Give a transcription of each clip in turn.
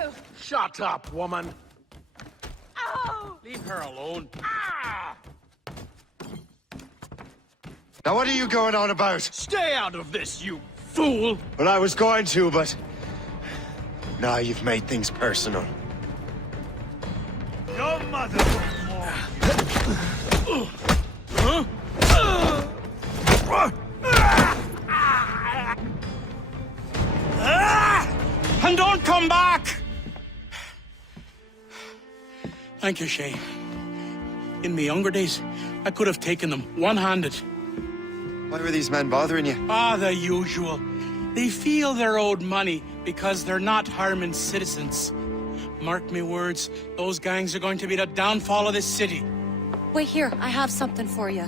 you! Shut up, woman! Ow! Leave her alone. Ah! Now what are you going on about? Stay out of this, you fool! Well, I was going to, but... Now you've made things personal. Your mother And don't come back! Thank you, Shay. In my younger days, I could have taken them one-handed. Why were these men bothering you? Ah, the usual. They feel they're owed money because they're not harming citizens. Mark me words, those gangs are going to be the downfall of this city. Wait here, I have something for you.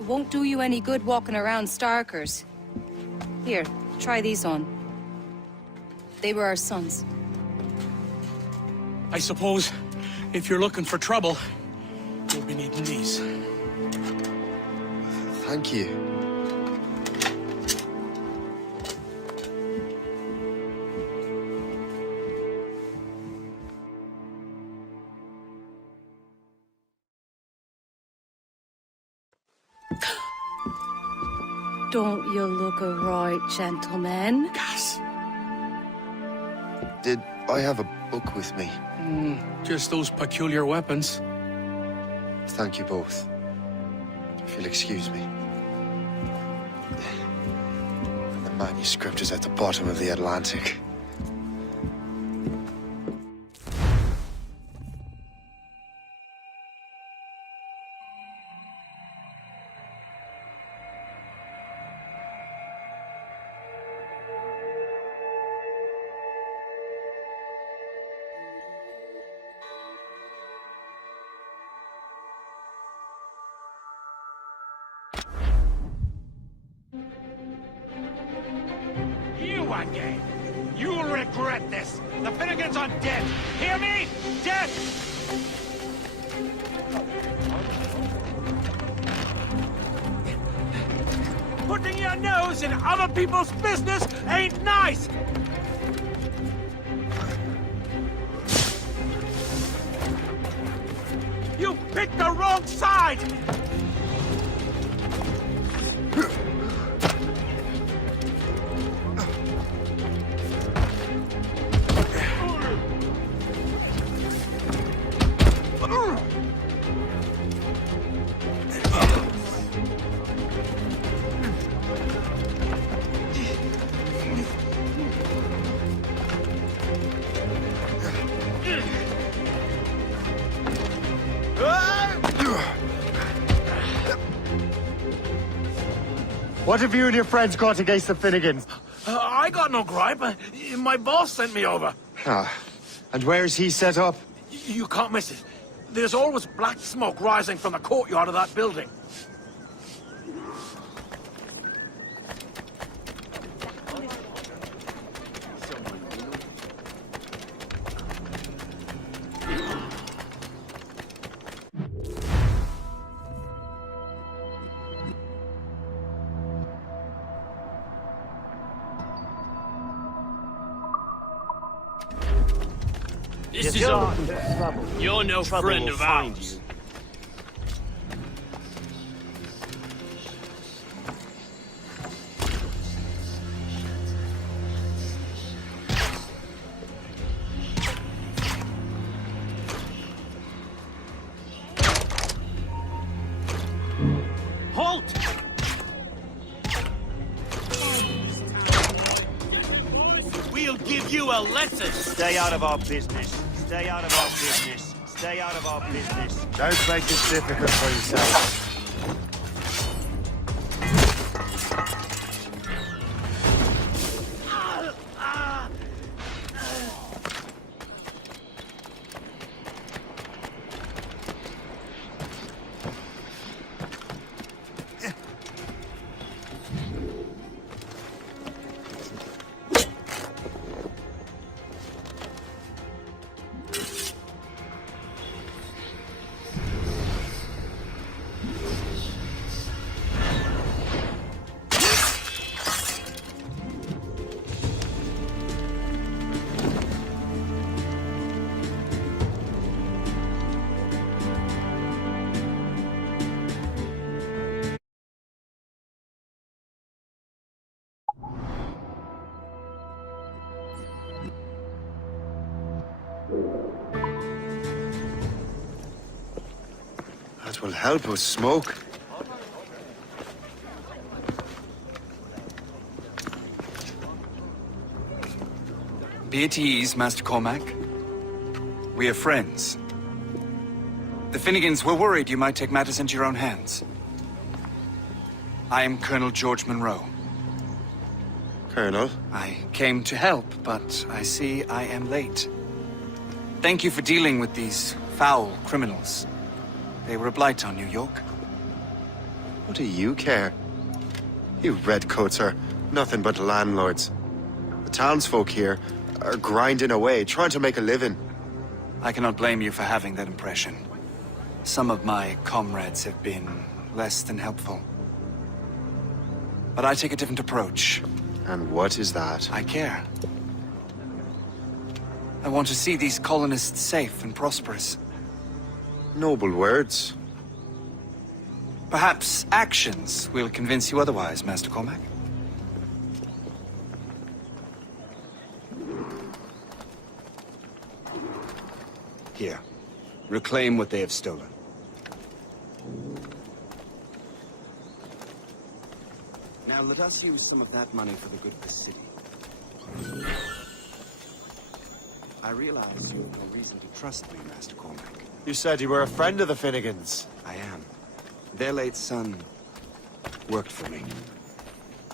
It won't do you any good walking around Starkers. Here, try these on. They were our sons. I suppose, if you're looking for trouble, you'll be needing these. Thank you. Don't you look a right gentleman? Gas! Did I have a book with me? Just those peculiar weapons. Thank you both. If you'll excuse me. And the manuscript is at the bottom of the Atlantic. You again! You'll regret this! The Finnegans are dead! Hear me? Dead! Putting your nose in other people's business ain't nice! You picked the wrong side! What have you and your friends got against the Finnegans? I got no gripe. My boss sent me over. Ah, and where's he set up? You can't miss it. There's always black smoke rising from the courtyard of that building. This is odd. You're no friend of ours. Halt! We'll give you a lesson. Stay out of our business. Stay out of our business. Stay out of our business. Don't make this difficult for yourself. That will help with smoke. Be at ease, Master Cormac. We are friends. The Finnegans were worried you might take matters into your own hands. I am Colonel George Monroe. Colonel? I came to help, but I see I am late. Thank you for dealing with these foul criminals. They were a blight on New York. What do you care? You redcoats are nothing but landlords. The townsfolk here are grinding away, trying to make a living. I cannot blame you for having that impression. Some of my comrades have been less than helpful. But I take a different approach. And what is that? I care. I want to see these colonists safe and prosperous. Noble words. Perhaps actions will convince you otherwise, Master Cormac. Here. Reclaim what they have stolen. Now let us use some of that money for the good of the city. I realize you have no reason to trust me, Master Cormac. You said you were a friend of the Finnegans. I am. Their late son worked for me.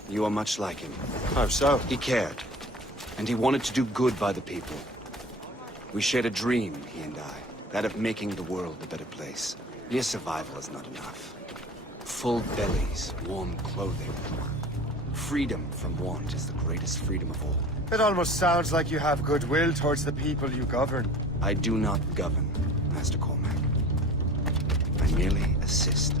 You are much like him. How so? He cared, and he wanted to do good by the people. We shared a dream, he and I, that of making the world a better place. Mere survival is not enough. Full bellies, warm clothing. Freedom from want is the greatest freedom of all. It almost sounds like you have goodwill towards the people you govern. I do not govern, Master Cormac. I merely assist.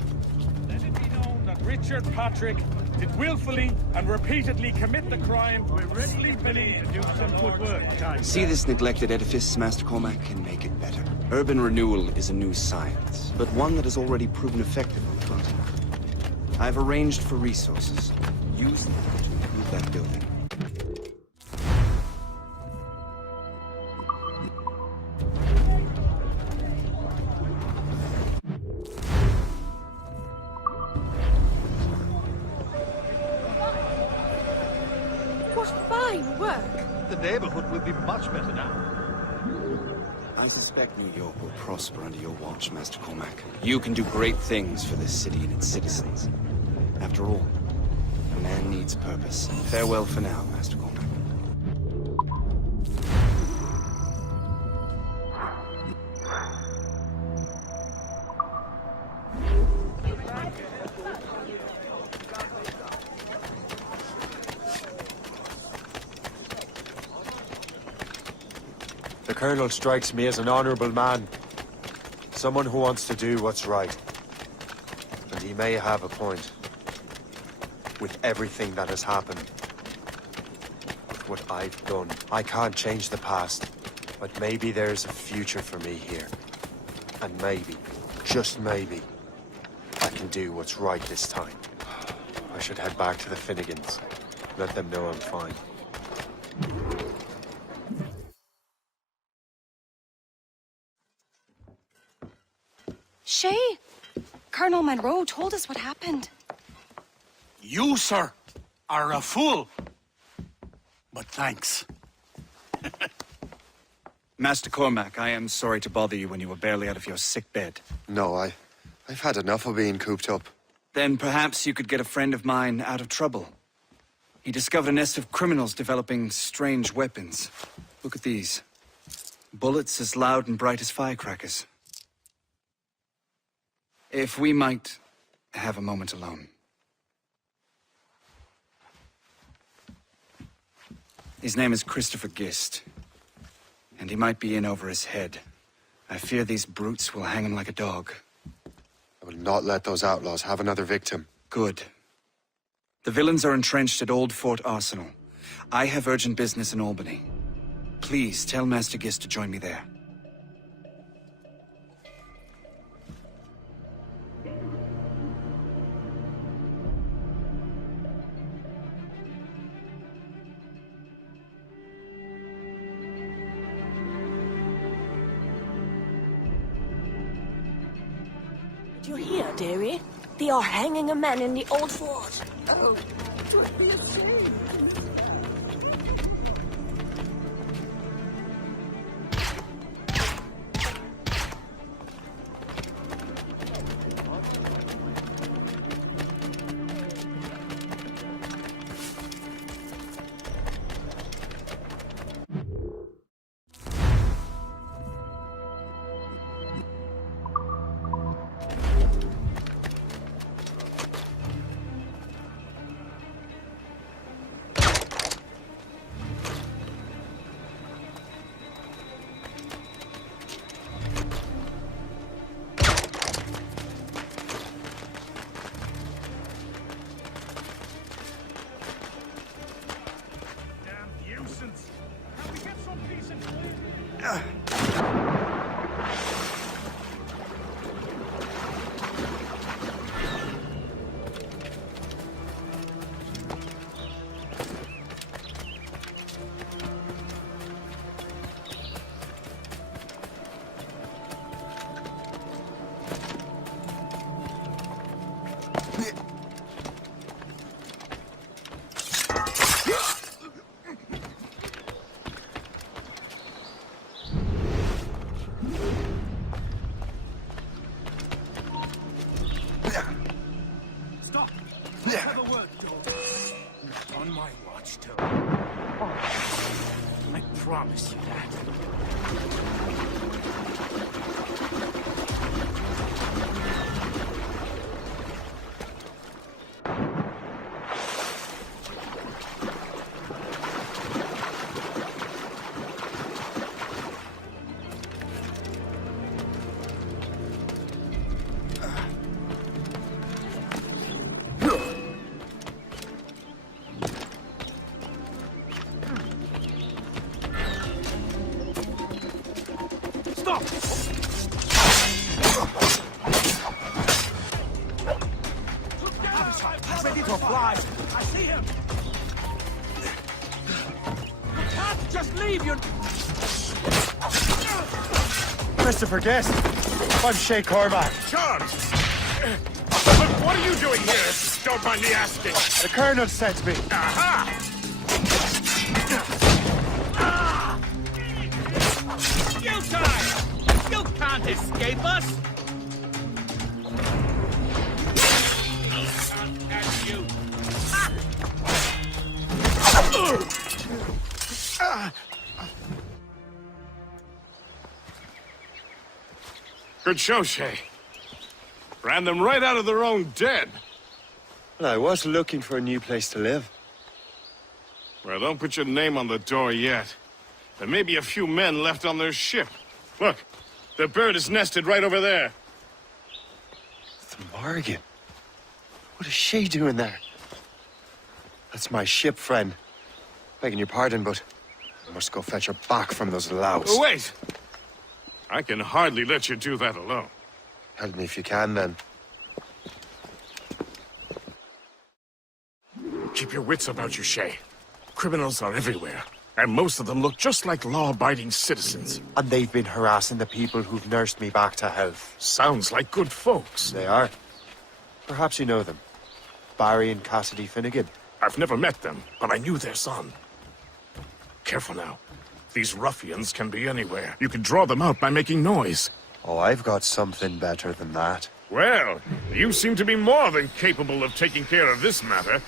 Let it be known that Richard Patrick did willfully and repeatedly commit the crime. We really believe to do some good work, kind See this neglected edifice, Master Cormac, and make it better. Urban renewal is a new science, but one that has already proven effective on the continent. I've arranged for resources. Use them to improve that building. What fine work! The neighborhood will be much better now. I suspect New York will prosper under your watch, Master Cormac. You can do great things for this city and its citizens. After all, a man needs purpose. Farewell for now, Master Cormac. The Colonel strikes me as an honorable man. Someone who wants to do what's right. And he may have a point. With everything that has happened. With what I've done. I can't change the past. But maybe there's a future for me here. And maybe, just maybe, I can do what's right this time. I should head back to the Finnegans. Let them know I'm fine. Shay, Colonel Monroe told us what happened. You, sir, are a fool. But thanks. Master Cormac, I am sorry to bother you when you were barely out of your sick bed. No, I've had enough of being cooped up. Then perhaps you could get a friend of mine out of trouble. He discovered a nest of criminals developing strange weapons. Look at these. Bullets as loud and bright as firecrackers. If we might have a moment alone. His name is Christopher Gist. And he might be in over his head. I fear these brutes will hang him like a dog. I will not let those outlaws have another victim. Good. The villains are entrenched at Old Fort Arsenal. I have urgent business in Albany. Please tell Master Gist to join me there. Do you hear, dearie? They are hanging a man in the old fort. Oh, 'twould be a shame. On my watch, too. I promise you that. Stop! I'm ready to fly. I see him. You can't just leave your... Christopher Guest. I'm Shay Cormac. Charles! But what are you doing here, if you don't mind me asking? The Colonel sent me. Aha! You guys! You can't escape us! Can't catch you! Good show, Shay. Ran them right out of their own den. Well, I was looking for a new place to live. Well, don't put your name on the door yet. There may be a few men left on their ship. Look, the bird is nested right over there. The Morgan. What is she doing there? That's my ship, friend. Begging your pardon, but I must go fetch her back from those louts. Oh, wait! I can hardly let you do that alone. Help me if you can, then. Keep your wits about you, Shay. Criminals are everywhere, and most of them look just like law-abiding citizens. And they've been harassing the people who've nursed me back to health. Sounds like good folks. They are. Perhaps you know them. Barry and Cassidy Finnegan. I've never met them, but I knew their son. Careful now. These ruffians can be anywhere. You can draw them out by making noise. Oh, I've got something better than that. Well, you seem to be more than capable of taking care of this matter.